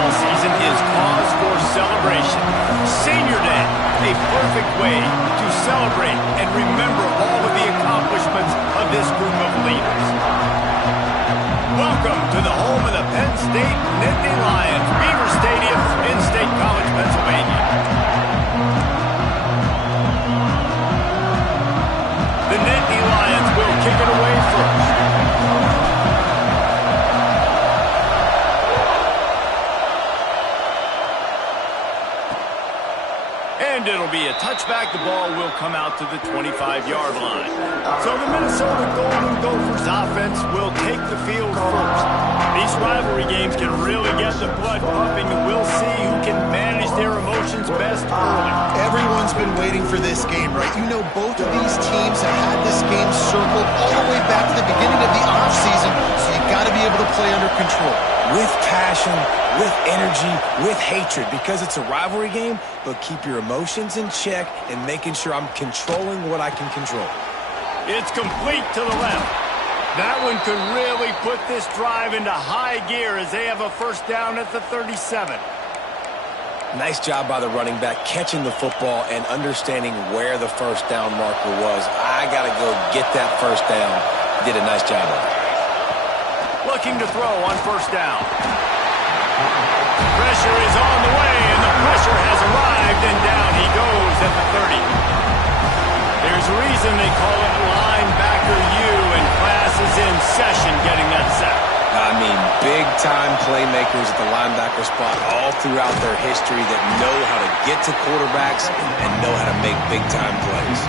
football season is cause for celebration. Senior Day, a perfect way to celebrate and remember all of the accomplishments of this group of leaders. Welcome to the home of the Penn State Nittany Lions, Beaver Stadium in State College, Pennsylvania. The Nittany Lions will kick it away first. And it'll be a touchback. The ball will come out to the 25-yard line. So the Minnesota Golden Gophers offense will take the field first. These rivalry games can really get the blood pumping, and we'll see who can manage their emotions best early. Everyone's been waiting for this game, right? You know, both of these teams have had this game circled all the way back to the beginning of the offseason, so you got to be able to play under control. With passion, with energy, with hatred, because it's a rivalry game, but keep your emotions in check and making sure I'm controlling what I can control. It's complete to the left. That one could really put this drive into high gear as they have a first down at the 37. Nice job by the running back catching the football and understanding where the first down marker was. I got to go get that first down. Did a nice job of it. Looking to throw on first down. Pressure is on the way, and the pressure has arrived, and down he goes at the 30. There's a reason they call it linebacker U, and class is in session getting that sack. I mean, big-time playmakers at the linebacker spot all throughout their history that know how to get to quarterbacks and know how to make big-time plays.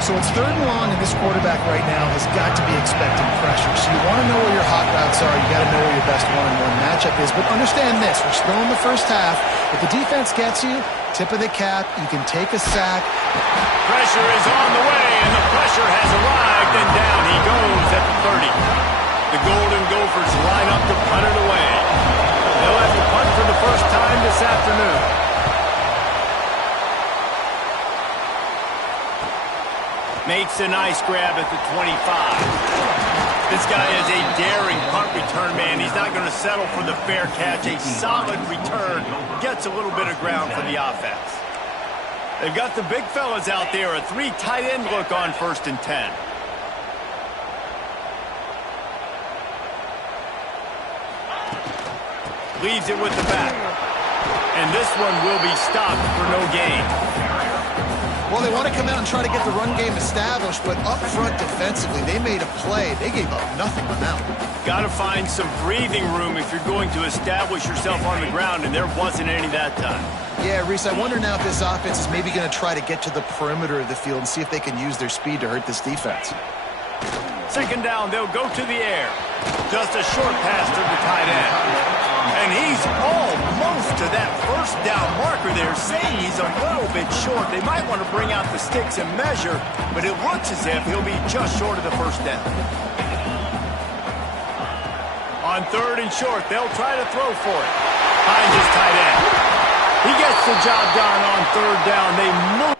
So it's third and long, and this quarterback right now has got to be expecting pressure. So you want to know where your hot routes are. You got to know where your best one-on-one matchup is. But understand this, we're still in the first half. If the defense gets you, tip of the cap, you can take a sack. Pressure is on the way, and the pressure has arrived, and down he goes at the 30. The Golden Gophers line up to punt it away. They'll have to punt for the first time this afternoon. Makes a nice grab at the 25. This guy is a daring punt return man. He's not going to settle for the fair catch. A solid return. Gets a little bit of ground for the offense. They've got the big fellas out there. A 3 tight end look on 1st and 10. Leaves it with the back. And this one will be stopped for no gain. Well, they want to come out and try to get the run game established, but up front defensively, they made a play. They gave up nothing on that one. Got to find some breathing room if you're going to establish yourself on the ground, and there wasn't any that time. Yeah, Reese, I wonder now if this offense is maybe going to try to get to the perimeter of the field and see if they can use their speed to hurt this defense. Second down, they'll go to the air. Just a short pass to the tight end. And he's almost to that first down marker there, saying he's a little bit short. They might want to bring out the sticks and measure, but it looks as if he'll be just short of the first down. On 3rd and short, they'll try to throw for it. Behind his tight end. He gets the job done on 3rd down. They move.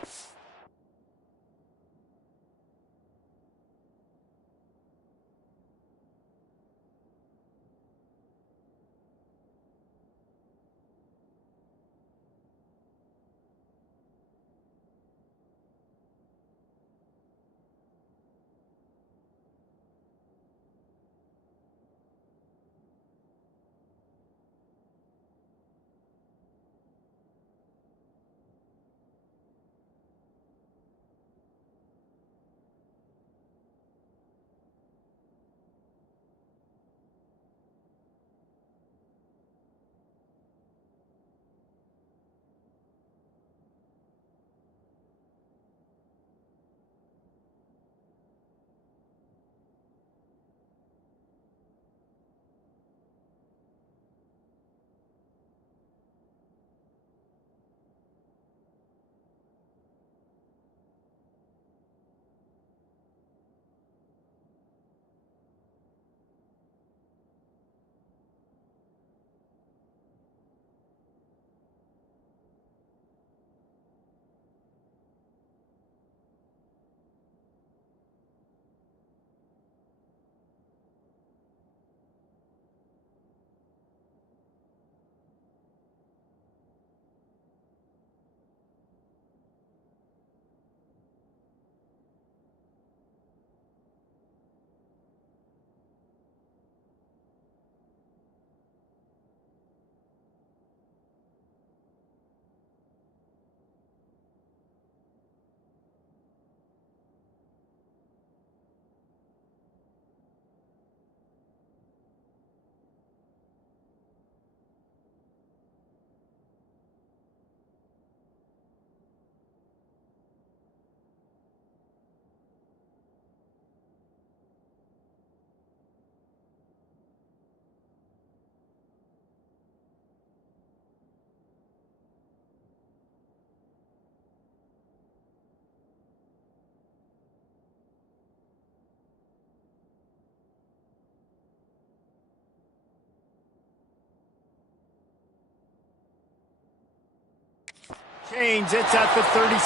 Chains, it's at the 37.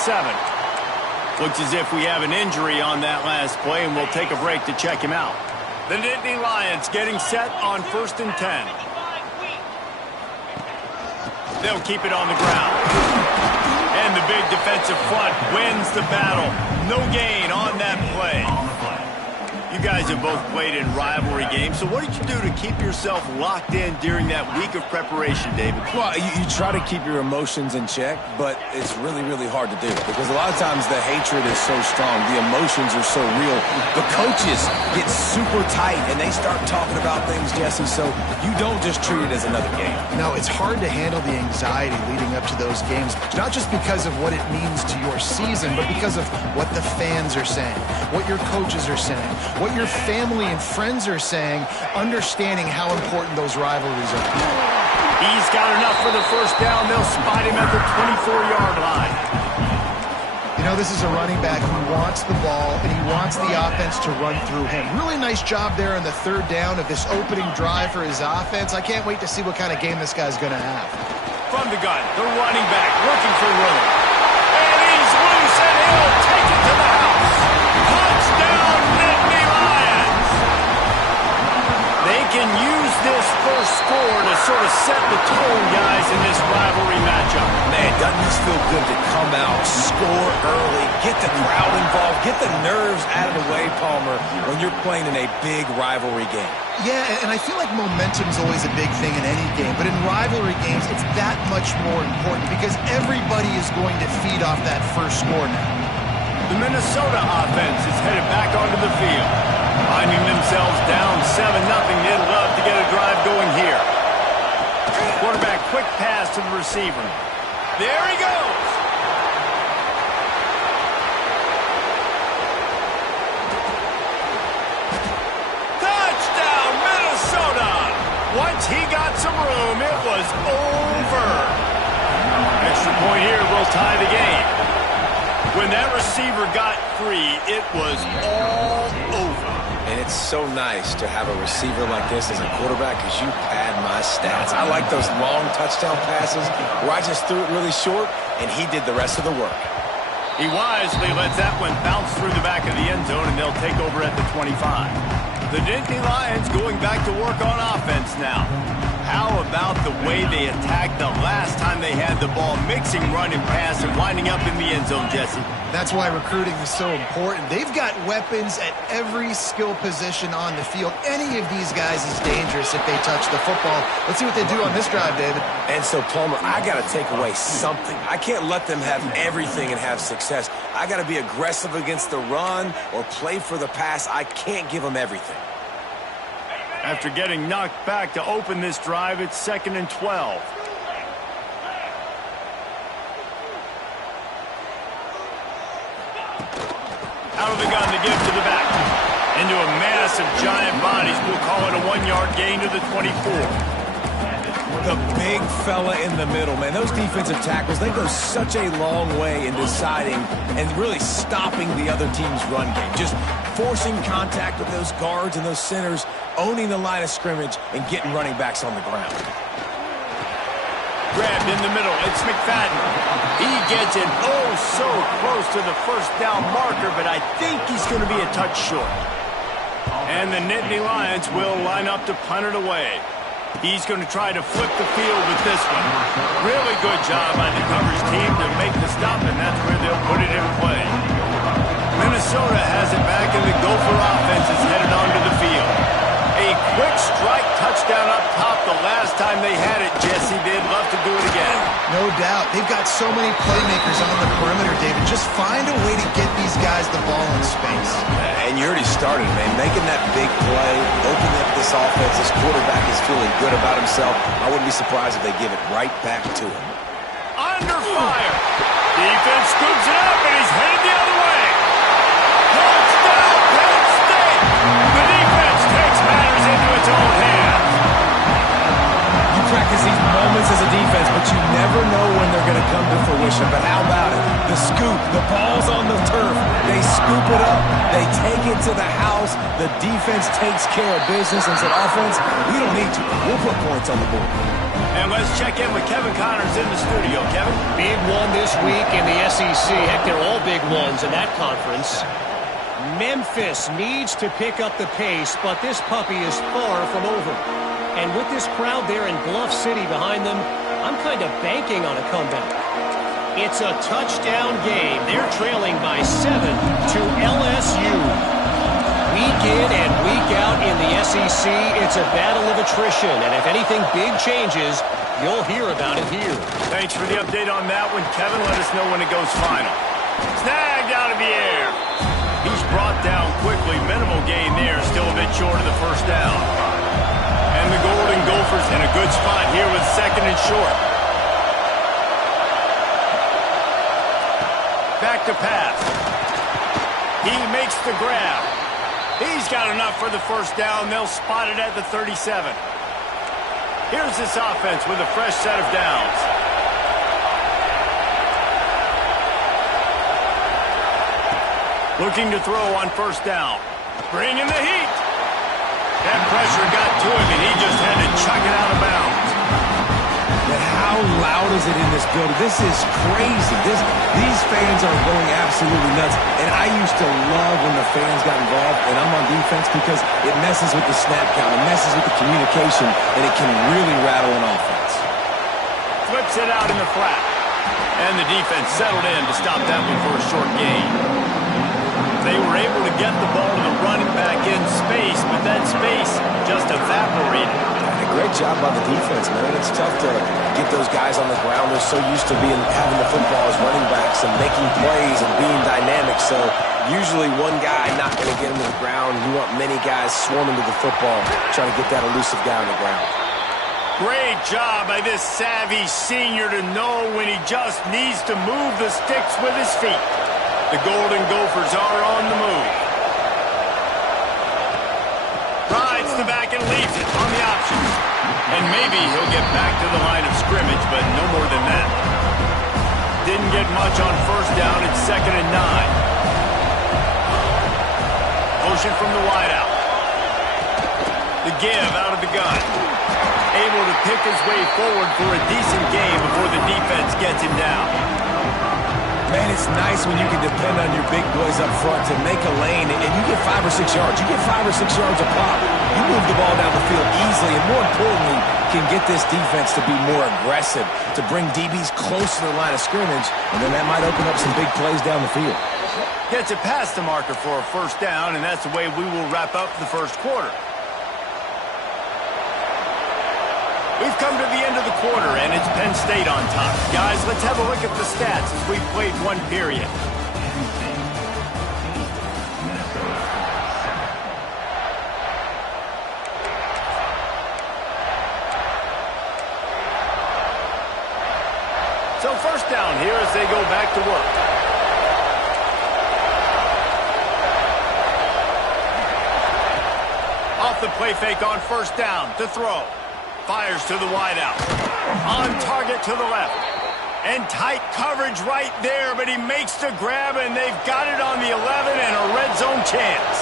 Looks as if we have an injury on that last play, and we'll take a break to check him out. The Nittany Lions getting set on 1st and 10. They'll keep it on the ground. And the big defensive front wins the battle. No gain on that play. You guys have both played in rivalry games, so what did you do to keep yourself locked in during that week of preparation, David? Well, you try to keep your emotions in check, but it's really, really hard to do because a lot of times the hatred is so strong, the emotions are so real. The coaches get super tight, and they start talking about things, Jesse, so you don't just treat it as another game. No, it's hard to handle the anxiety leading up to those games, not just because of what it means to your season, but because of what the fans are saying, what your coaches are saying, what your family and friends are saying, understanding how important those rivalries are. He's got enough for the first down. They'll spot him at the 24-yard line. You know, this is a running back who wants the ball, and he wants the offense to run through him. Really nice job there on the 3rd down of this opening drive for his offense. I can't wait to see what kind of game this guy's going to have. From the gun, the running back looking for room. And he's loose, and he'll take it to the house. Touchdown, Nittany Lions! They can use this first score to sort of set the tone, guys, in this rivalry matchup. Man, doesn't this feel good to come out, score early, get the crowd involved, get the nerves out of the way, Palmer, when you're playing in a big rivalry game? Yeah, and I feel like momentum's always a big thing in any game, but in rivalry games, it's that much more important because everybody is going to feed off that first score now. The Minnesota offense is headed back onto the field. Finding themselves down 7-0, they'd love to get a drive going here. Quarterback, quick pass to the receiver. There he goes. Touchdown, Minnesota! Once he got some room, it was over. Extra point here will tie the game. When that receiver got free, it was all over. And it's so nice to have a receiver like this as a quarterback because you pad my stats. I like those long touchdown passes where I just threw it really short, and he did the rest of the work. He wisely lets that one bounce through the back of the end zone, and they'll take over at the 25. The Nittany Lions going back to work on offense now. How about the way they attacked the last time they had the ball, mixing run and pass and winding up in the end zone, Jesse? That's why recruiting is so important. They've got weapons at every skill position on the field. Any of these guys is dangerous if they touch the football. Let's see what they do on this drive, David. And so, Palmer, I got to take away something. I can't let them have everything and have success. I got to be aggressive against the run or play for the pass. I can't give them everything. After getting knocked back to open this drive, it's 2nd and 12. Out of the gun to give to the back. Into a mass of giant bodies. We'll call it a 1-yard gain to the 24. The big fella in the middle, man. Those defensive tackles, they go such a long way in deciding and really stopping the other team's run game. Just forcing contact with those guards and those centers, owning the line of scrimmage, and getting running backs on the ground. Grabbed in the middle. It's McFadden. He gets it oh so close to the first down marker, but I think he's going to be a touch short. And the Nittany Lions will line up to punt it away. He's going to try to flip the field with this one. Really good job by the coverage team to make the stop, and that's where they'll put it in play. Minnesota has it back, and the Gopher offense is headed onto the field. A quick strike touchdown up top the last time they had it, Jesse. They'd love to do it again. No doubt. They've got so many playmakers on the perimeter, David. Just find a way to get these guys the ball in space. And you already started, man. Making that big play, opening up this offense. This quarterback is feeling good about himself. I wouldn't be surprised if they give it right back to him. Under fire. Defense scoops it up, and he's headed the other way. Touchdown, Penn State. The defense takes matters into its own hands. You practice these moments as a defense, but you never know when they're going to come to fruition. But how about it? The scoop, the ball's on the turf. They scoop it up. They take it to the house. The defense takes care of business and said, offense, we don't need to. We'll put points on the board. And let's check in with Kevin Connors in the studio. Kevin? Big one this week in the SEC. Heck, they're all big ones in that conference. Memphis needs to pick up the pace, but this puppy is far from over. And with this crowd there in Bluff City behind them, I'm kind of banking on a comeback. It's a touchdown game. They're trailing by 7 to LSU. Week in and week out in the SEC, it's a battle of attrition. And if anything big changes, you'll hear about it here. Thanks for the update on that one, Kevin. Let us know when it goes final. Snagged out of the air. He's brought down quickly. Minimal gain there. Still a bit short of the first down. And the Golden Gophers in a good spot here with second and short. Back to pass. He makes the grab. He's got enough for the first down. They'll spot it at the 37. Here's this offense with a fresh set of downs. Looking to throw on first down. Bringing the heat. That pressure got to him, and he just had to chuck it out of bounds. But how loud is it in this building? This is crazy. These fans are going absolutely nuts. And I used to love when the fans got involved, and I'm on defense because it messes with the snap count. It messes with the communication, and it can really rattle an offense. Flips it out in the flat. And the defense settled in to stop that one for a short gain. They were able to get the ball to the running back in space, but that space just evaporated. A great job by the defense, man. It's tough to get those guys on the ground. They're so used to having the football as running backs and making plays and being dynamic. So usually one guy not going to get him to the ground. You want many guys swarming to the football, trying to get that elusive guy on the ground. Great job by this savvy senior to know when he just needs to move the sticks with his feet. The Golden Gophers are on the move. Rides the back and leaves it on the option. And maybe he'll get back to the line of scrimmage, but no more than that. Didn't get much on first down. It's 2nd and 9. Motion from the wideout. The give out of the gun. Able to pick his way forward for a decent game before the defense gets him down. Man, it's nice when you can depend on your big boys up front to make a lane, and you get 5 or 6 yards. You get 5 or 6 yards a pop. You move the ball down the field easily, and more importantly, can get this defense to be more aggressive, to bring DBs close to the line of scrimmage, and then that might open up some big plays down the field. Gets it past the marker for a first down, and that's the way we will wrap up the first quarter. We've come to the end of the quarter, and it's Penn State on top. Guys, let's have a look at the stats as we've played one period. So first down here as they go back to work. Off the play fake on first down to throw. Fires to the wideout. On target to the left. And tight coverage right there, but he makes the grab, and they've got it on the 11 and a red zone chance.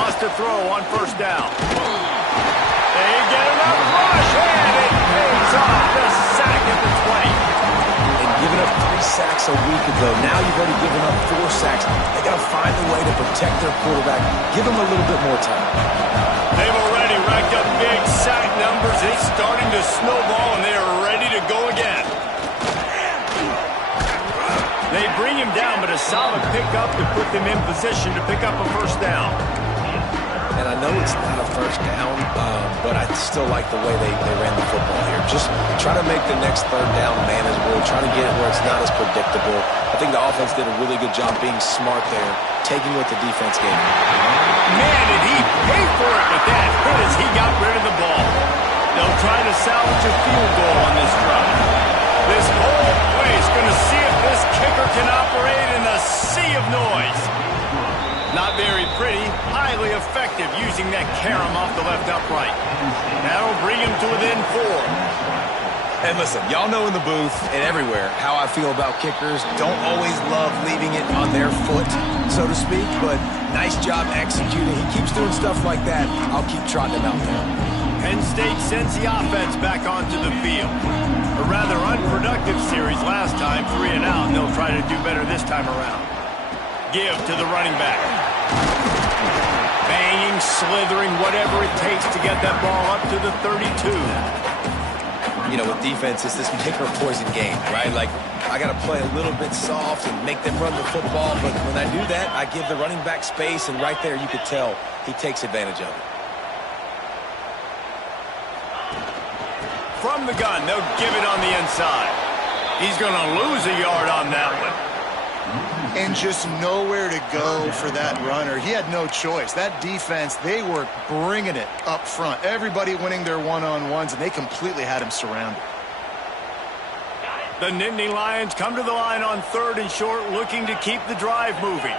Lost a throw on first down. They get enough rush, and it pays off. The sack at the 20. Giving up 3 sacks a week ago. Now you've already given up 4 sacks. They got to find a way to protect their quarterback. Give them a little bit more time. They've already racked up big sack numbers. It's starting to snowball, and they are ready to go again. They bring him down, but a solid pickup to put them in position to pick up a first down. And I know it's not a first down, but I still like the way they ran the football here. Just try to make the next third down manageable. Try to get it where it's not as predictable. I think the offense did a really good job being smart there, taking what the defense gave him. Man, did he pay for it with that hit as he got rid of the ball. They'll try to salvage a field goal on this drive. This whole place going to see if this kicker can operate in the sea of noise. Not very pretty, highly effective using that carom off the left upright. That'll bring him to within 4. And listen, y'all know in the booth and everywhere how I feel about kickers. Don't always love leaving it on their foot, so to speak, but nice job executing. He keeps doing stuff like that. I'll keep trotting him out there. Penn State sends the offense back onto the field. A rather unproductive series last time, 3 and out, and they'll try to do better this time around. Give to the running back. Banging, slithering, whatever it takes to get that ball up to the 32. You know, with defense, it's this pick or poison game, right? Like, I got to play a little bit soft and make them run the football, but when I do that, I give the running back space, and right there you could tell he takes advantage of it. From the gun, they'll give it on the inside. He's going to lose a yard on that one. And just nowhere to go for that runner. He had no choice. That defense, they were bringing it up front. Everybody winning their one-on-ones, and they completely had him surrounded. The Nittany Lions come to the line on 3rd and short, looking to keep the drive moving.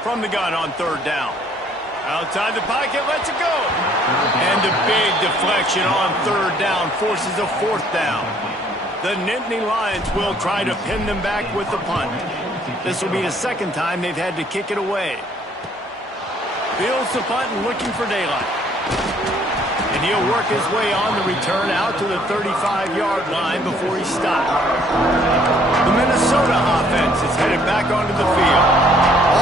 From the gun on 3rd down. Outside the pocket, lets it go. And a big deflection on 3rd down forces a 4th down. The Nittany Lions will try to pin them back with the punt. This will be the 2nd time they've had to kick it away. Fields the punt and looking for daylight. And he'll work his way on the return out to the 35-yard line before he stopped. The Minnesota offense is headed back onto the field.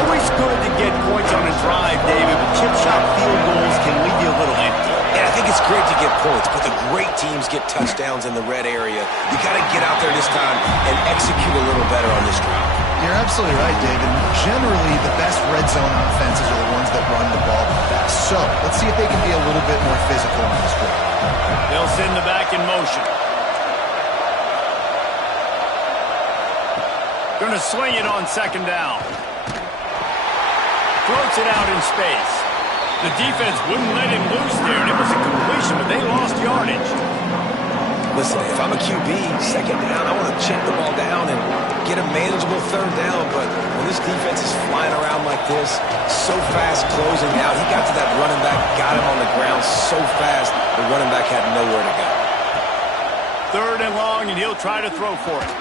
Always good to get points on a drive, David, but chip shot field goals can leave you a little empty. Yeah, I think it's great to get points, but the great teams get touchdowns in the red area. You got to get out there this time and execute a little better on this drive. You're absolutely right, David. Generally, the best red zone offenses are the ones that run the ball the best. So, let's see if they can be a little bit more physical on this drive. They'll send the back in motion. Going to sling it on 2nd down. Floats it out in space. The defense wouldn't let him loose there, and it was a completion, but they lost yardage. Listen, if I'm a QB, 2nd down, I want to check the ball down and get a manageable 3rd down, but when this defense is flying around like this, so fast closing out, he got to that running back, got him on the ground so fast, the running back had nowhere to go. 3rd and long, and he'll try to throw for it.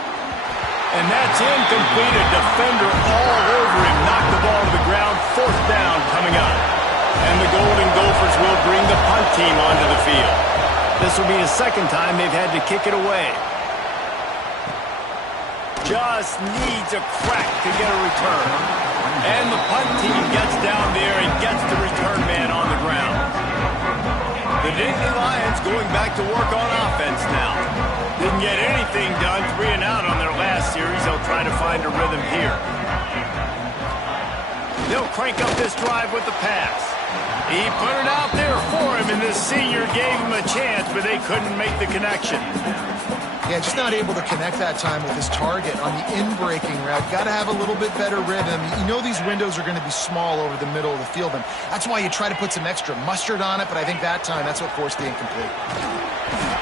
And that's incomplete. A defender all over him. Knocked the ball to the ground. 4th down coming up. And the Golden Gophers will bring the punt team onto the field. This will be the 2nd time they've had to kick it away. Just needs a crack to get a return. And the punt team gets down there and gets the return man on the ground. The Nittany Lions going back to work on offense now. Didn't get anything done, 3 and out on their last series. They'll try to find a rhythm here. They'll crank up this drive with the pass. He put it out there for him, and this senior gave him a chance, but they couldn't make the connection. Yeah, just not able to connect that time with his target on the in-breaking route. Got to have a little bit better rhythm. You know these windows are going to be small over the middle of the field, and that's why you try to put some extra mustard on it, but I think that time that's what forced the incomplete.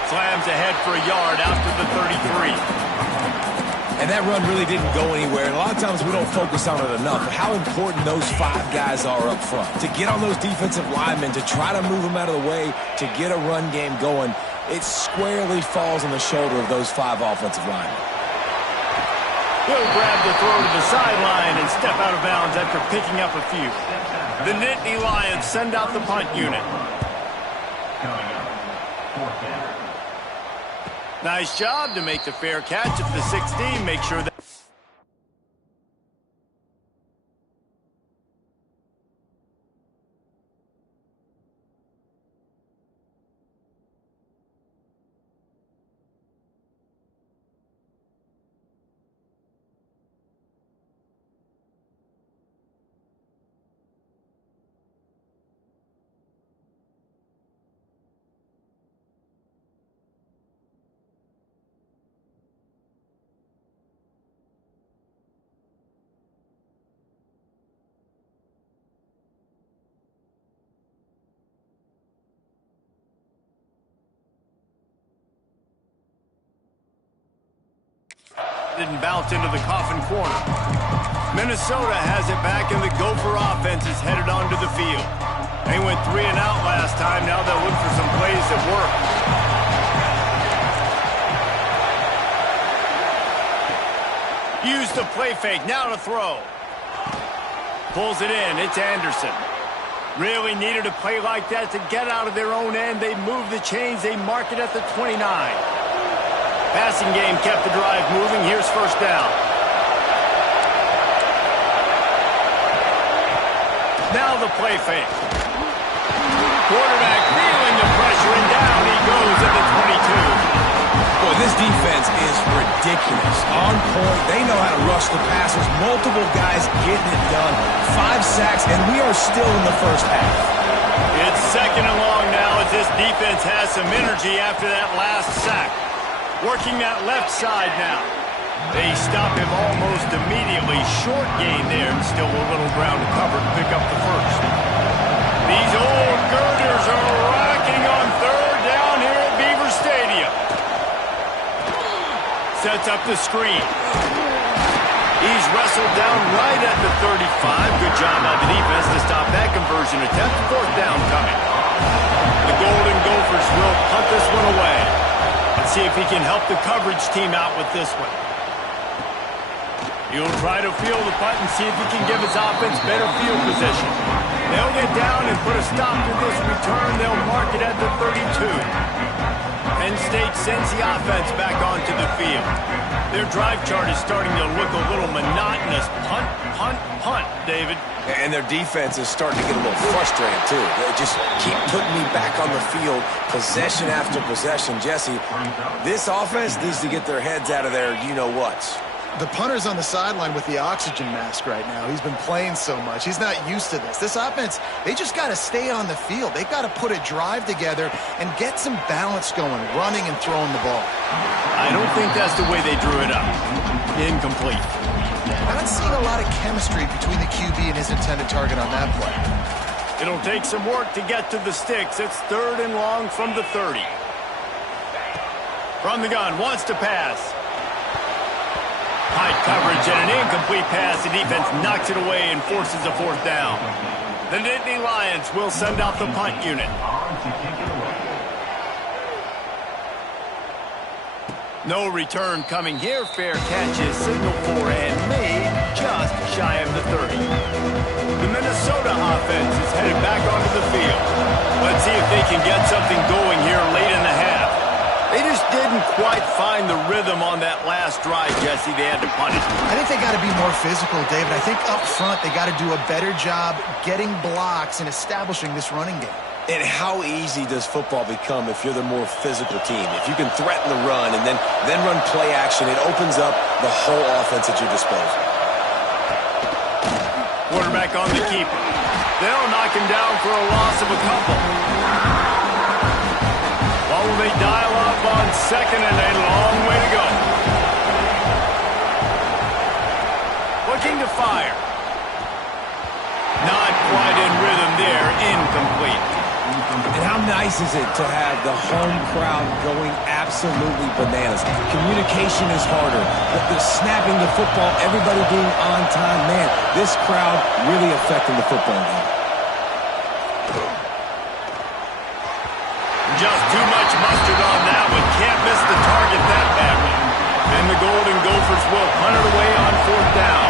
Slams ahead for a yard out to the 33. And that run really didn't go anywhere. And a lot of times we don't focus on it enough, but how important those 5 guys are up front. To get on those defensive linemen, to try to move them out of the way, to get a run game going, it squarely falls on the shoulder of those 5 offensive linemen. He'll grab the throw to the sideline and step out of bounds after picking up a few. The Nittany Lions send out the punt unit. Nice job to make the fair catch at the 16. Make sure that it and bounce into the coffin corner. Minnesota has it back, and the Gopher offense is headed onto the field. They went 3 and out last time. Now they'll look for some plays that work. Use the play fake. Now to throw. Pulls it in. It's Anderson. Really needed a play like that to get out of their own end. They move the chains. They mark it at the 29. Passing game kept the drive moving. Here's first down. Now the play fake. Quarterback feeling the pressure, and down he goes at the 22. Boy, this defense is ridiculous. On point, they know how to rush the passers. Multiple guys getting it done. 5 sacks, and we are still in the first half. It's second and long now as this defense has some energy after that last sack. Working that left side now. They stop him almost immediately. Short gain there, and still a little ground to cover to pick up the first. These old girders are rocking on third down here at Beaver Stadium. Sets up the screen. He's wrestled down right at the 35. Good job by the defense to stop that conversion attempt. Fourth down coming. The Golden Gophers will punt this one away. Let's see if he can help the coverage team out with this one. He'll try to field the punt and see if he can give his offense better field position. They'll get down and put a stop to this return. They'll mark it at the 32. Penn State sends the offense back onto the field. Their drive chart is starting to look a little monotonous. Punt, punt, punt, David. And their defense is starting to get a little frustrated, too. They just keep putting me back on the field, possession after possession. Jesse, this offense needs to get their heads out of their you-know-whats. The punter's on the sideline with the oxygen mask right now. He's been playing so much. He's not used to this. This offense, they just got to stay on the field. They've got to put a drive together and get some balance going, running and throwing the ball. I don't think that's the way they drew it up. Incomplete. Not seeing a lot of chemistry between the QB and his intended target on that play. It'll take some work to get to the sticks. It's third and long from the 30. From the gun, wants to pass. High coverage and an incomplete pass. The defense knocks it away and forces a fourth down. The Nittany Lions will send out the punt unit. No return coming here. Fair catch is signaled for and made just shy of the 30. The Minnesota offense is headed back onto the field. Let's see if they can get something going here late in the half. They just didn't quite find the rhythm on that last drive, Jesse. They had to punt it. I think they got to be more physical, David. I think up front they got to do a better job getting blocks and establishing this running game. And how easy does football become if you're the more physical team? If you can threaten the run and then run play action, it opens up the whole offense at your disposal. Quarterback on the keeper. They'll knock him down for a loss of a couple. While they dial up on second and a long way to go. Looking to fire. Not quite in rhythm there. Incomplete. And how nice is it to have the home crowd going absolutely bananas? Communication is harder. The snapping the football, everybody being on time. Man, this crowd really affecting the football game. Just too much mustard on that one. Can't miss the target that badly. And the Golden Gophers will punt it away on fourth down.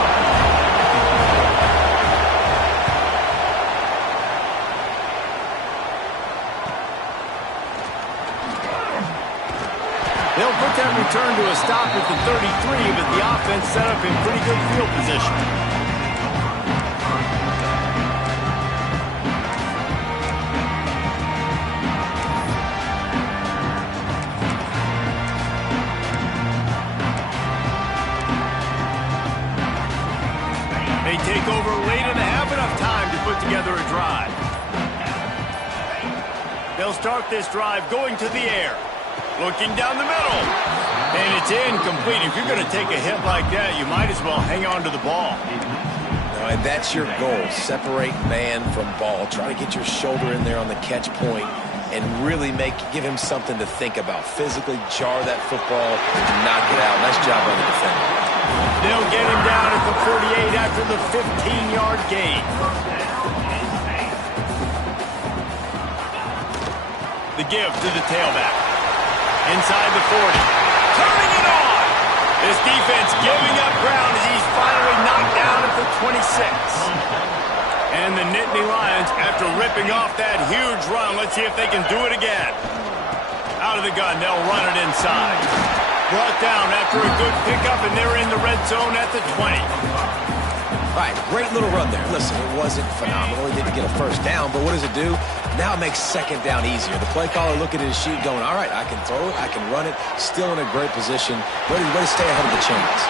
They'll put that return to a stop at the 33, but the offense set up in pretty good field position. They take over late in the half, enough time to put together a drive. They'll start this drive going to the air. Looking down the middle. And it's incomplete. If you're going to take a hit like that, you might as well hang on to the ball. And that's your goal. Separate man from ball. Try to get your shoulder in there on the catch point. and really give him something to think about. Physically jar that football and knock it out. Nice job by the defender. They'll get him down at the 48 after the 15-yard gain. The give to the tailback. Inside the 40. Turning it on! This defense giving up ground as he's finally knocked down at the 26. And the Nittany Lions, after ripping off that huge run, let's see if they can do it again. Out of the gun, they'll run it inside. Brought down after a good pickup, and they're in the red zone at the 20. All right, great little run there. Listen, it wasn't phenomenal. He didn't get a first down, but what does it do? Now it makes second down easier. The play caller looking at his sheet going, all right, I can throw it, I can run it, still in a great position, ready to stay ahead of the chains.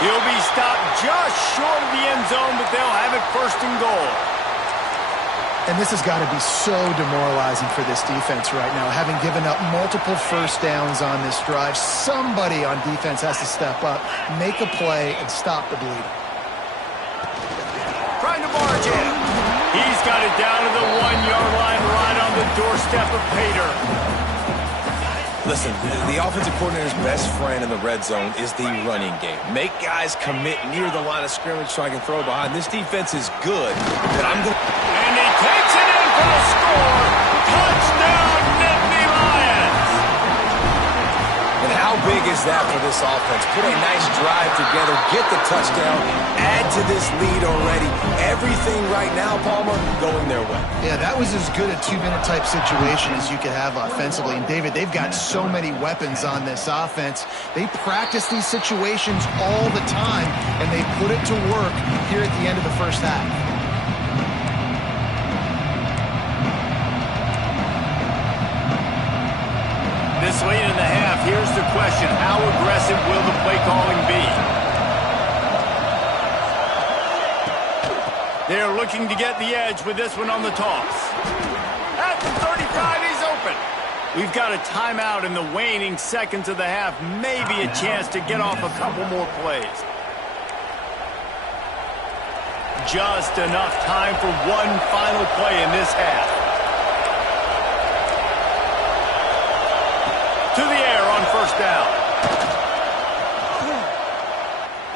He'll be stopped just short of the end zone, but they'll have it first and goal. And this has got to be so demoralizing for this defense right now. Having given up multiple first downs on this drive, somebody on defense has to step up, make a play, and stop the bleeding. Trying to barge in. He's got it down to the 1-yard line right on the doorstep of Pater. Listen, the offensive coordinator's best friend in the red zone is the running game. Make guys commit near the line of scrimmage so I can throw behind. This defense is good, but I'm going to... And he takes it in for a score. Touchdown, Nittany Lions. And how big is that for this offense? Put a nice drive together, get the touchdown, add to this lead already. Everything right now, Palmer, going their way. Yeah, that was as good a two-minute type situation as you could have offensively. And, David, they've got so many weapons on this offense. They practice these situations all the time, and they put it to work here at the end of the first half. This late in the half, here's the question. How aggressive will the play calling be? They're looking to get the edge with this one on the toss. At the 35, he's open. We've got a timeout in the waning seconds of the half. Maybe a chance to get off a couple more plays. Just enough time for one final play in this half. To the air on first down.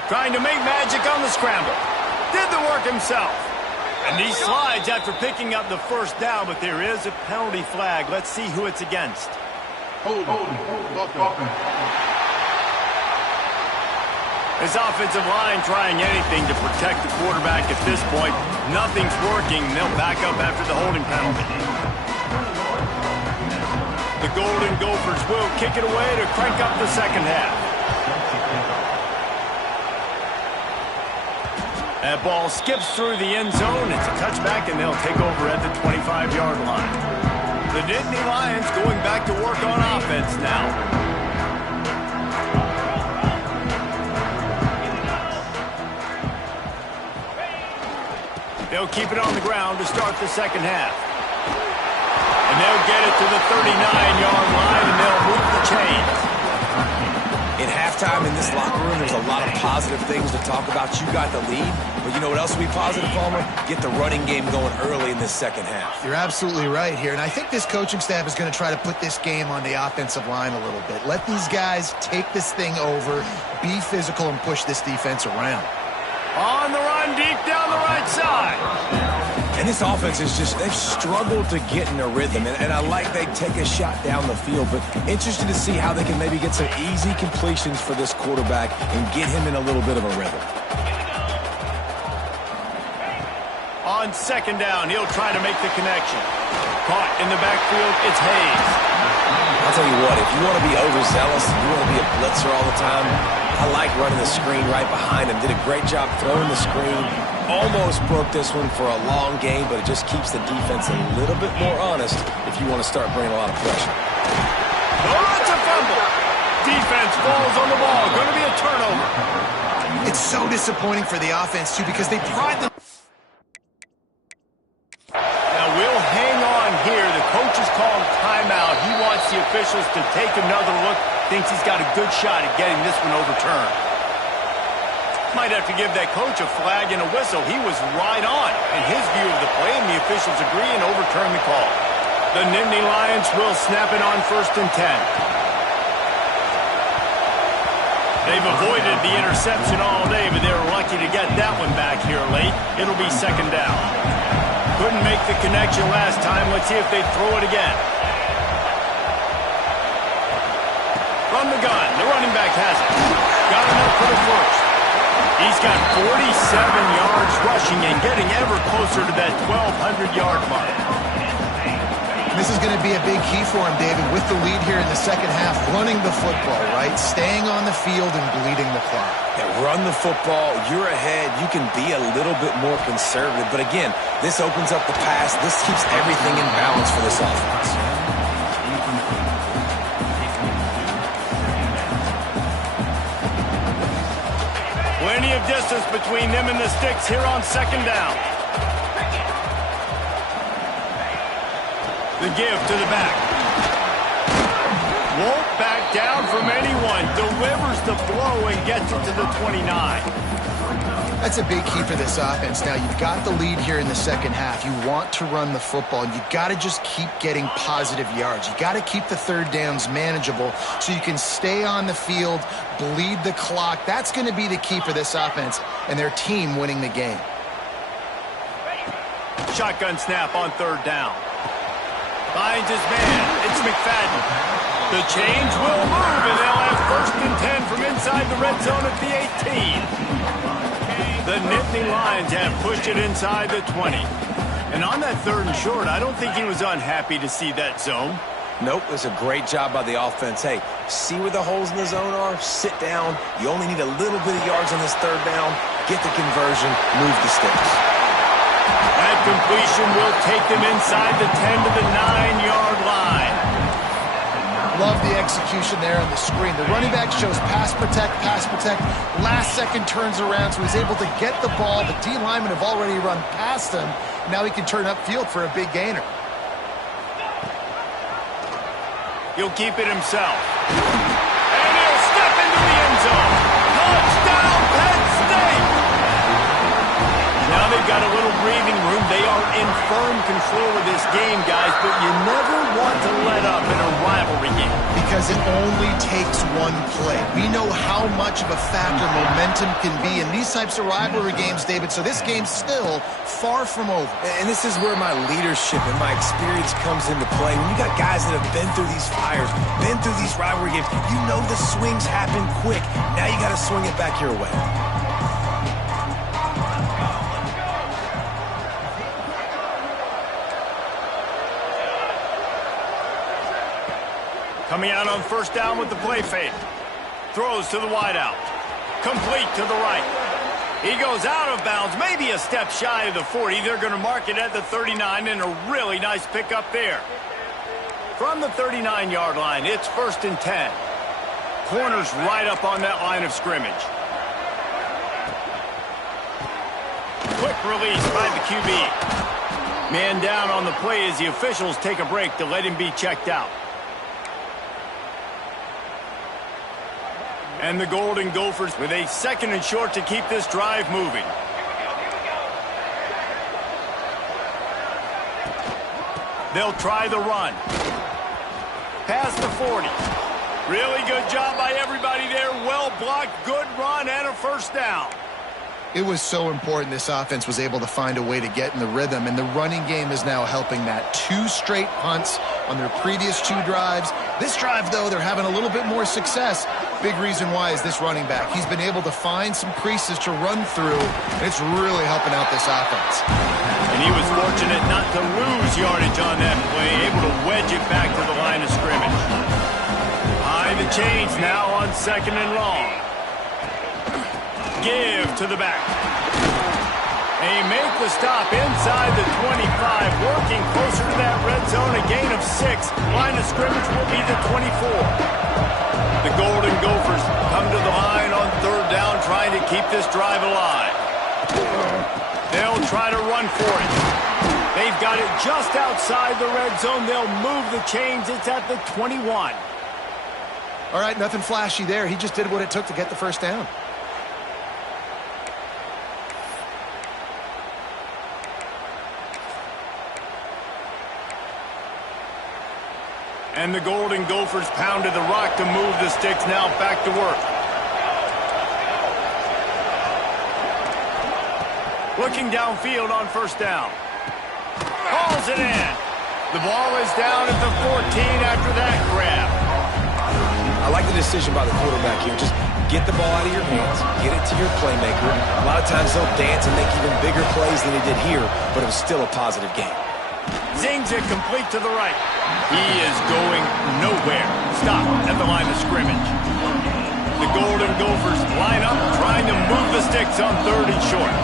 Trying to make magic on the scramble. Did the work himself. And he slides after picking up the first down, but there is a penalty flag. Let's see who it's against. His offensive line trying anything to protect the quarterback at this point. Nothing's working. They'll back up after the holding penalty. The Golden Gophers will kick it away to crank up the second half. That ball skips through the end zone. It's a touchback, and they'll take over at the 25-yard line. The Nittany Lions going back to work on offense now. They'll keep it on the ground to start the second half. And they'll get it to the 39-yard line, and they'll move the chains. In halftime in this locker room, there's a lot of positive things to talk about. You got the lead, but you know what else will be positive, Palmer? Get the running game going early in this second half. You're absolutely right here, and I think this coaching staff is going to try to put this game on the offensive line a little bit. Let these guys take this thing over, be physical, and push this defense around. On the run, deep down the right side. And this offense is just, they've struggled to get in a rhythm. And I like they take a shot down the field, but interested to see how they can maybe get some easy completions for this quarterback and get him in a little bit of a rhythm. On second down, he'll try to make the connection. Caught in the backfield, it's Hayes. I'll tell you what, if you want to be overzealous, you want to be a blitzer all the time, I like running the screen right behind him. Did a great job throwing the screen. Almost broke this one for a long game, but it just keeps the defense a little bit more honest if you want to start bringing a lot of pressure. Oh, it's a fumble. Defense falls on the ball. Going to be a turnover. It's so disappointing for the offense, too, because they pride them. Now, we'll hang on here. The coach is calling timeout. He wants the officials to take another look. Thinks he's got a good shot at getting this one overturned. Might have to give that coach a flag and a whistle. He was right on in his view of the play, and the officials agree and overturn the call. The Nittany Lions will snap it on 1st and 10. They've avoided the interception all day, but they were lucky to get that one back here late. It'll be 2nd down. Couldn't make the connection last time. Let's see if they throw it again. From the gun, the running back has it. Got enough for the first. He's got 47 yards rushing and getting ever closer to that 1,200-yard mark. This is going to be a big key for him, David, with the lead here in the second half, running the football, right? Staying on the field and bleeding the clock. Yeah, run the football. You're ahead. You can be a little bit more conservative. But again, this opens up the pass. This keeps everything in balance for this offense. Plenty of distance between them and the sticks here on 2nd down. The give to the back. Won't back down from anyone. Delivers the blow and gets it to the 29. That's a big key for this offense. Now, you've got the lead here in the second half. You want to run the football, and you got to just keep getting positive yards. You got to keep the 3rd downs manageable so you can stay on the field, bleed the clock. That's going to be the key for this offense and their team winning the game. Shotgun snap on 3rd down. Finds his man. It's McFadden. The change will move, and they'll have 1st and 10 from inside the red zone at the 18. The Nittany Lions have pushed it inside the 20. And on that 3rd and short, I don't think he was unhappy to see that zone. Nope, it was a great job by the offense. Hey, see where the holes in the zone are? Sit down. You only need a little bit of yards on this 3rd down. Get the conversion. Move the sticks. That completion will take them inside the 10 to the 9-yard line. Love the execution there on the screen. The running back shows pass protect, pass protect. Last second turns around, so he's able to get the ball. The D linemen have already run past him. Now he can turn upfield for a big gainer. He'll keep it himself. And he'll step into the end zone. Touchdown, Penn State! Now they've got a little breathing room. They are in firm control of this game, guys, but you never want to let up in a rivalry game. Because it only takes one play. We know how much of a factor momentum can be in these types of rivalry games, David, so this game's still far from over. And this is where my leadership and my experience comes into play. When you got guys that have been through these fires, been through these rivalry games, you know the swings happen quick. Now you got to swing it back your way. Coming out on 1st down with the play fake. Throws to the wideout. Complete to the right. He goes out of bounds, maybe a step shy of the 40. They're going to mark it at the 39, and a really nice pickup there. From the 39-yard line, it's 1st and 10. Corners right up on that line of scrimmage. Quick release by the QB. Man down on the play as the officials take a break to let him be checked out. And the Golden Gophers with a 2nd and short to keep this drive moving. They'll try the run. Past the 40. Really good job by everybody there. Well blocked, good run, and a 1st down. It was so important this offense was able to find a way to get in the rhythm, and the running game is now helping that. 2 straight punts on their previous 2 drives. This drive, though, they're having a little bit more success. Big reason why is this running back. He's been able to find some creases to run through, and it's really helping out this offense. And he was fortunate not to lose yardage on that play, able to wedge it back to the line of scrimmage. High the chains now on 2nd and long. Give to the back. They make the stop inside the 25, working closer to that red zone, a gain of 6. Line of scrimmage will be the 24. The Golden Gophers come to the line on 3rd down, trying to keep this drive alive. They'll try to run for it. They've got it just outside the red zone. They'll move the chains. It's at the 21. All right, nothing flashy there. He just did what it took to get the 1st down. And the Golden Gophers pounded the rock to move the sticks. Now back to work. Looking downfield on first down. Hauls it in. The ball is down at the 14 after that grab. I like the decision by the quarterback here. Just get the ball out of your hands, get it to your playmaker. A lot of times they'll dance and make even bigger plays than he did here, but it was still a positive game. Zings it complete to the right. He is going nowhere. Stop at the line of scrimmage. The Golden Gophers line up, trying to move the sticks on 3rd and short.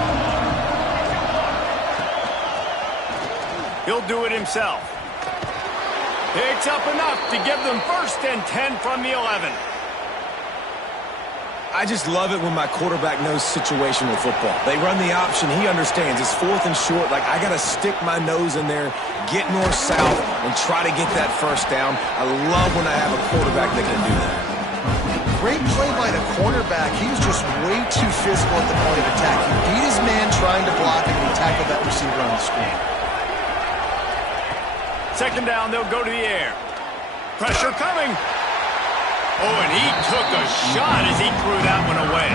He'll do it himself. Picks up enough to give them 1st and 10 from the 11. I just love it when my quarterback knows situational football. They run the option. He understands. It's 4th and short. Like, I got to stick my nose in there, get north-south, and try to get that 1st down. I love when I have a quarterback that can do that. Great play by the cornerback. He was just way too physical at the point of attack. He beat his man trying to block him, and he tackled that receiver on the screen. 2nd down, they'll go to the air. Pressure coming. Oh, and he took a shot as he threw that one away.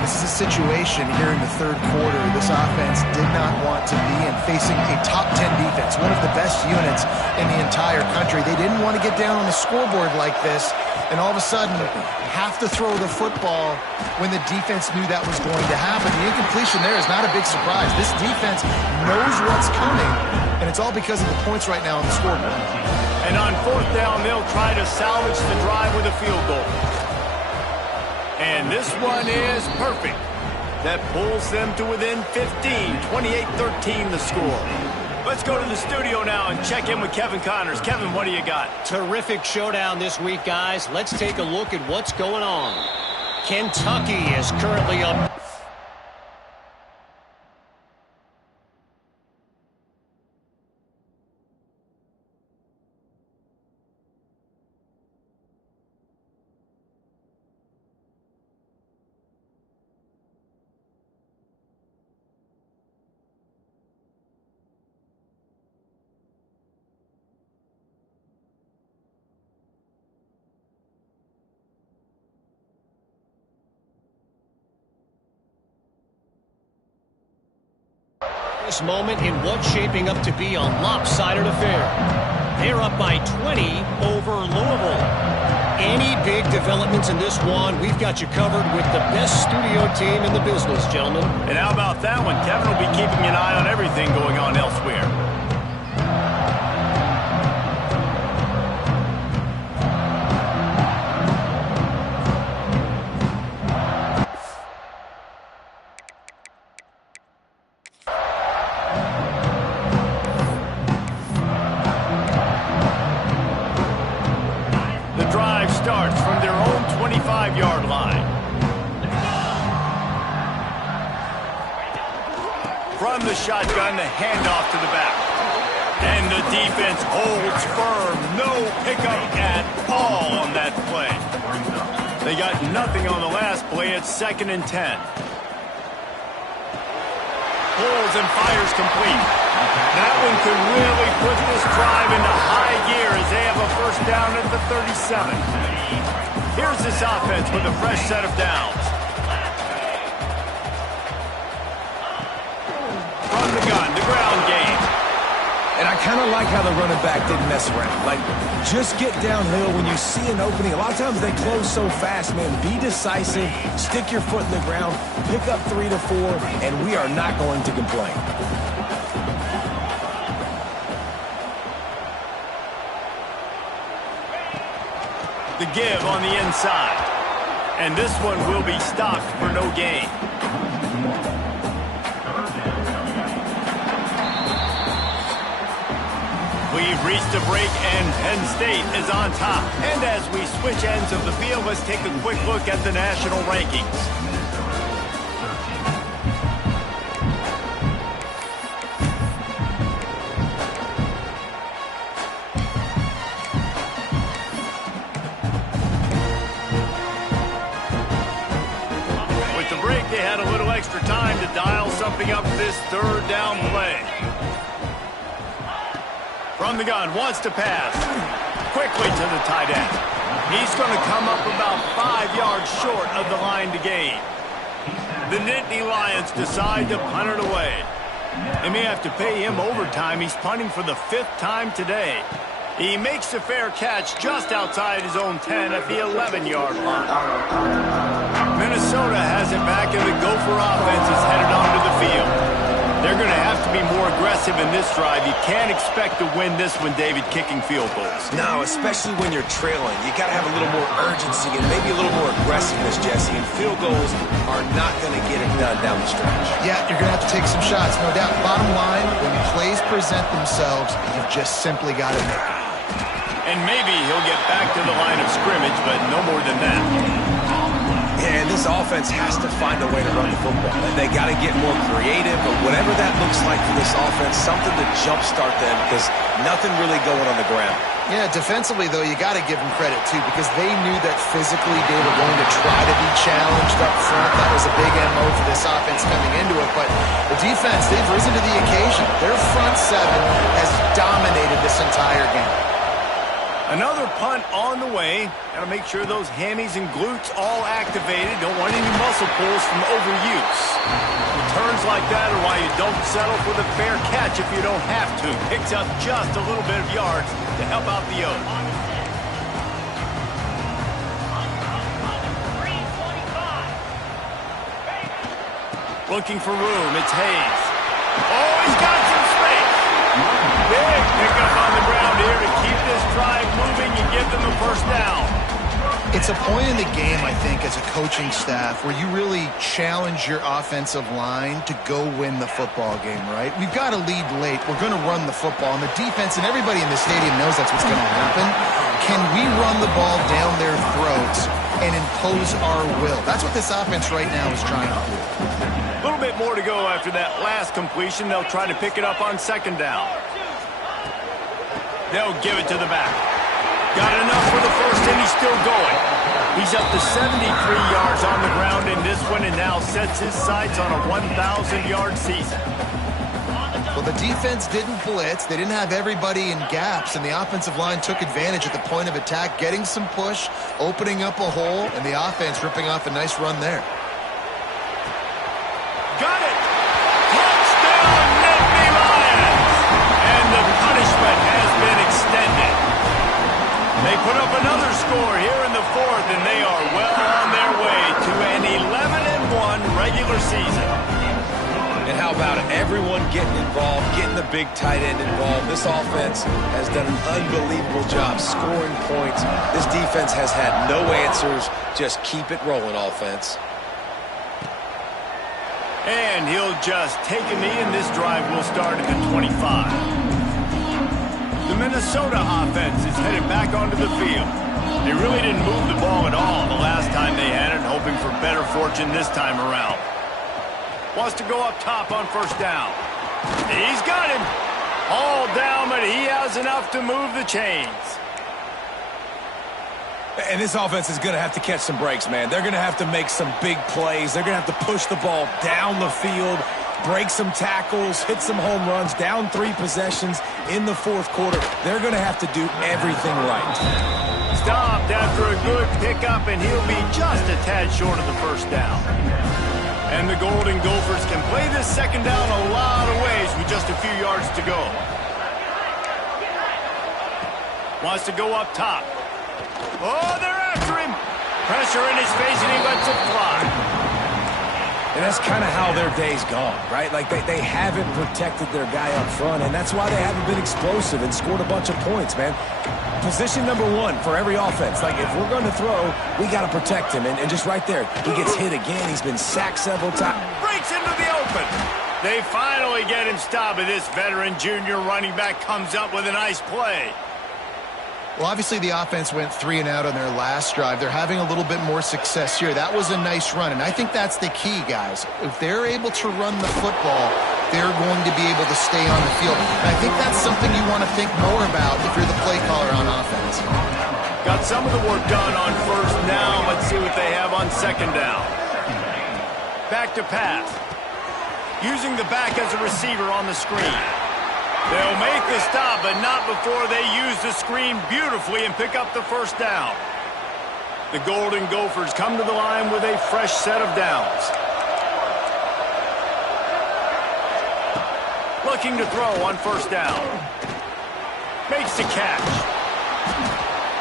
This is a situation here in the 3rd quarter this offense did not want to be in, facing a top 10 defense, one of the best units in the entire country. They didn't want to get down on the scoreboard like this, and all of a sudden have to throw the football when the defense knew that was going to happen. The incompletion there is not a big surprise. This defense knows what's coming, and it's all because of the points right now on the scoreboard. And on 4th down, they'll try to salvage the drive with a field goal. And this one is perfect. That pulls them to within 15, 28-13 the score. Let's go to the studio now and check in with Kevin Connors. Kevin, what do you got? Terrific showdown this week, guys. Let's take a look at what's going on. Kentucky is currently up. This moment in what's shaping up to be a lopsided affair. They're up by 20 over Louisville. Any big developments in this one, we've got you covered with the best studio team in the business, gentlemen. And how about that one? Kevin will be keeping an eye on everything going on elsewhere. Starts from their own 25-yard line. From the shotgun, the handoff to the back. And the defense holds firm. No pickup at all on that play. They got nothing on the last play. It's 2nd and 10. Pulls and fires complete. That one could really put this drive into high gear as they have a 1st down at the 37. Here's this offense with a fresh set of downs. From the gun, the ground game. And I kind of like how the running back didn't mess around. Like, just get downhill when you see an opening. A lot of times they close so fast, man. Be decisive, stick your foot in the ground, pick up 3 to 4, and we are not going to complain. The give on the inside. And this one will be stopped for no gain. We've reached a break and Penn State is on top. And as we switch ends of the field, let's take a quick look at the national rankings. They had a little extra time to dial something up for this 3rd down play. From the gun, wants to pass. quickly to the tight end. He's going to come up about 5 yards short of the line to gain. The Nittany Lions decide to punt it away. They may have to pay him overtime. He's punting for the 5th time today. He makes the fair catch just outside his own 10 at the 11-yard line. Minnesota has it back, and the Gopher offense is headed onto the field. They're going to have to be more aggressive in this drive. You can't expect to win this one, David, kicking field goals. No, especially when you're trailing. You got to have a little more urgency and maybe a little more aggressiveness, Jesse. And field goals are not going to get it done down the stretch. Yeah, you're going to have to take some shots, no doubt. Bottom line, when plays present themselves, you've just simply got to make it. And maybe he'll get back to the line of scrimmage, but no more than that. Yeah, and this offense has to find a way to run the football. They got to get more creative, but whatever that looks like for this offense, something to jumpstart them, because nothing really going on the ground. Yeah, defensively, though, you got to give them credit, too, because they knew that physically they were going to try to be challenged up front. That was a big MO for this offense coming into it, but the defense, they've risen to the occasion. Their front seven has dominated this entire game. Another punt on the way. Got to make sure those hammies and glutes all activated. Don't want any muscle pulls from overuse. Returns like that are why you don't settle for the fair catch if you don't have to. Picks up just a little bit of yards to help out the O's. Looking for room. It's Hayes. Oh, he's got some space. Big pickup on the ground here to keep this drive moving and give them a first down. It's a point in the game, I think, as a coaching staff where you really challenge your offensive line to go win the football game, right? We've got to lead late. We're going to run the football. And the defense and everybody in the stadium knows that's what's going to happen. Can we run the ball down their throats and impose our will? That's what this offense right now is trying to do. A little bit more to go after that last completion. They'll try to pick it up on second down. They'll give it to the back. Got enough for the first, and he's still going. He's up to 73 yards on the ground in this one, and now sets his sights on a 1,000-yard season. Well, the defense didn't blitz. They didn't have everybody in gaps, and the offensive line took advantage at the point of attack, getting some push, opening up a hole, and the offense ripping off a nice run there. Got it! Touchdown, Nittany Lions! And the punishment has been extended. They put up another score here in the fourth, and they are well on their way to an 11-1 regular season. And how about everyone getting involved, getting the big tight end involved? This offense has done an unbelievable job scoring points. This defense has had no answers. Just keep it rolling, offense. And he'll just take a knee, and this drive will start at the 25. The Minnesota offense is headed back onto the field. They really didn't move the ball at all the last time they had it, hoping for better fortune this time around. Wants to go up top on first down. He's got him. All down, but he has enough to move the chains. And this offense is going to have to catch some breaks, man. They're going to have to make some big plays. They're going to have to push the ball down the field, break some tackles, hit some home runs, down 3 possessions in the fourth quarter. They're going to have to do everything right. Stopped after a good pickup, and he'll be just a tad short of the first down. And the Golden Gophers can play this second down a lot of ways with just a few yards to go. Wants to go up top. Oh, they're after him. Pressure in his face, and he lets it fly. And that's kind of how their day's gone, right? Like they haven't protected their guy up front, and that's why they haven't been explosive and scored a bunch of points, man. Position number 1 for every offense. Like, if we're going to throw, we got to protect him. And just right there, he gets hit again. He's been sacked several times. Breaks into the open. They finally get him stopped, and this veteran junior running back comes up with a nice play. Well, obviously the offense went 3 and out on their last drive. They're having a little bit more success here. That was a nice run, and I think that's the key, guys. If they're able to run the football, they're going to be able to stay on the field. And I think that's something you want to think more about if you're the play caller on offense. Got some of the work done on first down. Let's see what they have on second down. Back to pass. Using the back as a receiver on the screen. They'll make the stop, but not before they use the screen beautifully and pick up the first down. The Golden Gophers come to the line with a fresh set of downs. Looking to throw on first down. Makes the catch.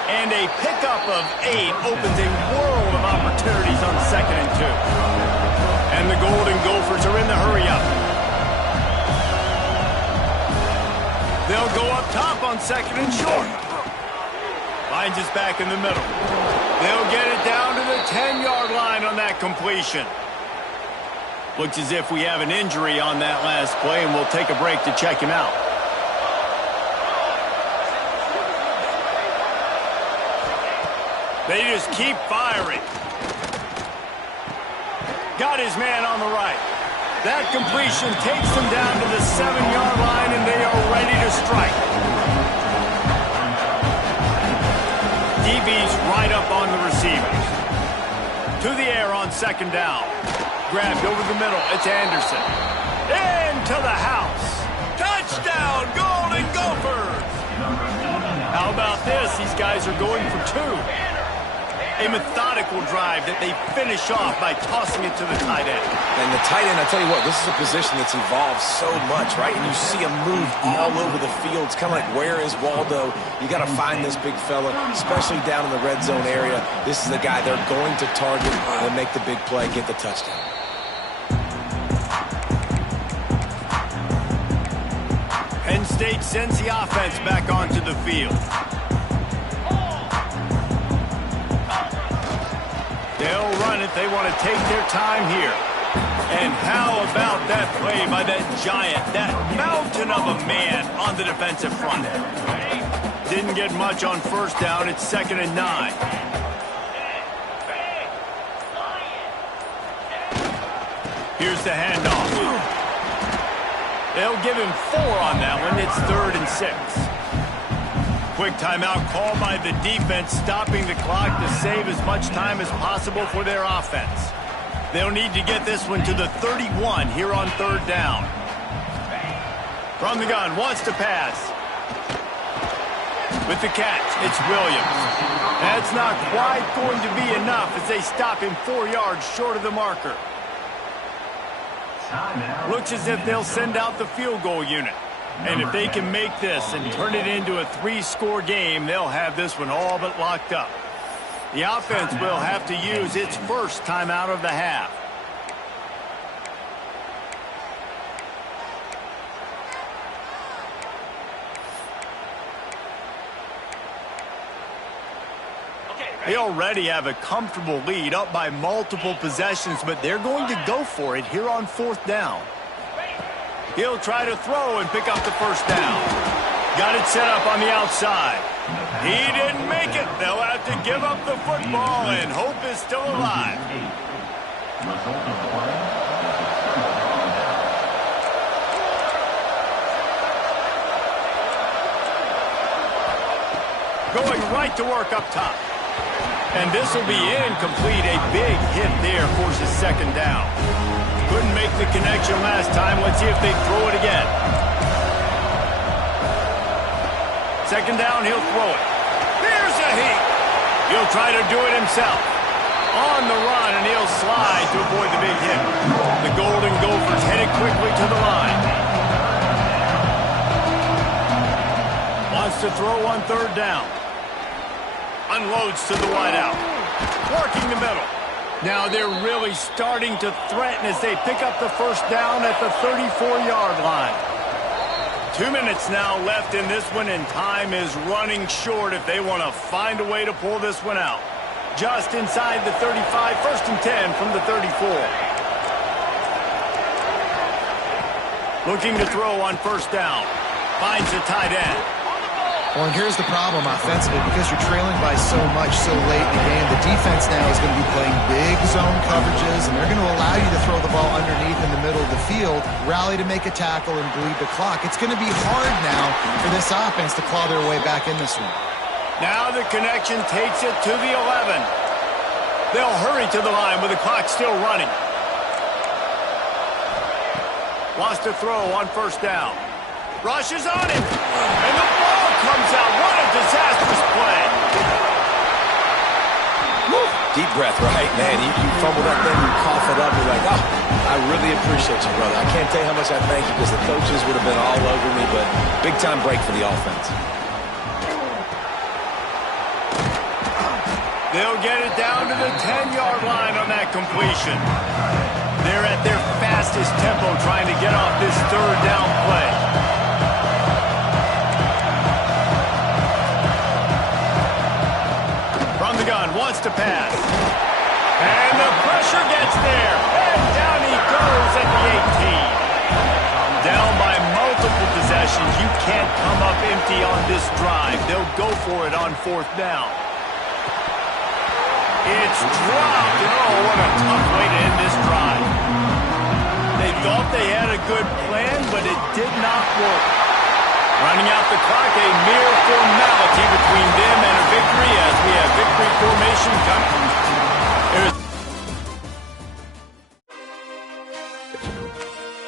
And a pickup of 8 opens a world of opportunities on 2nd and 2. And the Golden Gophers are in the hurry-up. They'll go up top on 2nd and short. Finds us back in the middle. They'll get it down to the 10-yard line on that completion. Looks as if we have an injury on that last play, and we'll take a break to check him out. They just keep firing. Got his man on the right. That completion takes them down to the 7-yard line, and they are ready to strike. DB's right up on the receivers. To the air on 2nd down. Grabbed over the middle. It's Anderson. Into the house. Touchdown, Golden Gophers! How about this? These guys are going for 2. A methodical drive that they finish off by tossing it to the tight end. And the tight end, I tell you what, this is a position that's evolved so much, right? And you see him move all over the field. It's kind of like, where is Waldo? You got to find this big fella, especially down in the red zone area. This is the guy they're going to target and make the big play, get the touchdown. Penn State sends the offense back onto the field. They'll run it. They want to take their time here. And how about that play by that giant, that mountain of a man on the defensive front? Didn't get much on first down. It's 2nd and 9. Here's the handoff. They'll give him 4 on that one. It's 3rd and 6. Quick timeout called by the defense, stopping the clock to save as much time as possible for their offense. They'll need to get this one to the 31 here on 3rd down. From the gun, wants to pass. With the catch, it's Williams. That's not quite going to be enough as they stop him 4 yards short of the marker. Looks as if they'll send out the field goal unit. And if they can make this and turn it into a 3-score game, they'll have this one all but locked up. The offense will have to use its first timeout of the half. They already have a comfortable lead, up by multiple possessions, but they're going to go for it here on 4th down. He'll try to throw and pick up the first down. Got it set up on the outside. He didn't make it. They'll have to give up the football, and hope is still alive. Going right to work up top. And this will be incomplete. A big hit there forces 2nd down. Couldn't make the connection last time. Let's see if they throw it again. 2nd down, he'll throw it. Here's a heat. He'll try to do it himself. On the run, and he'll slide to avoid the big hit. The Golden Gophers headed quickly to the line. Wants to throw on 3rd down. Unloads to the wideout. Working the middle. Now they're really starting to threaten as they pick up the first down at the 34-yard line. 2 minutes now left in this one, and time is running short if they want to find a way to pull this one out. Just inside the 35, 1st and 10 from the 34. Looking to throw on 1st down. Finds the tight end. Well, and here's the problem offensively. Because you're trailing by so much so late in the game, the defense now is going to be playing big zone coverages, and they're going to allow you to throw the ball underneath in the middle of the field, rally to make a tackle, and bleed the clock. It's going to be hard now for this offense to claw their way back in this one. Now the connection takes it to the 11. They'll hurry to the line with the clock still running. Wants to throw on 1st down. Rushes on him. And the ball comes out. What a disastrous play. Woo. Deep breath, right? Man, you fumble that thing, you cough it up, you're like, oh, I really appreciate you, brother. I can't tell you how much I thank you because the coaches would have been all over me, but big-time break for the offense. They'll get it down to the 10-yard line on that completion. They're at their fastest tempo trying to get off this third down play. From the gun, wants to pass. And the pressure gets there. And down he goes at the 18. Down by multiple possessions. You can't come up empty on this drive. They'll go for it on fourth down. It's dropped. Oh, what a tough way to end this drive. They thought they had a good plan, but it did not work. Running out the clock, a mere formality between them and a victory as we have victory formation coming.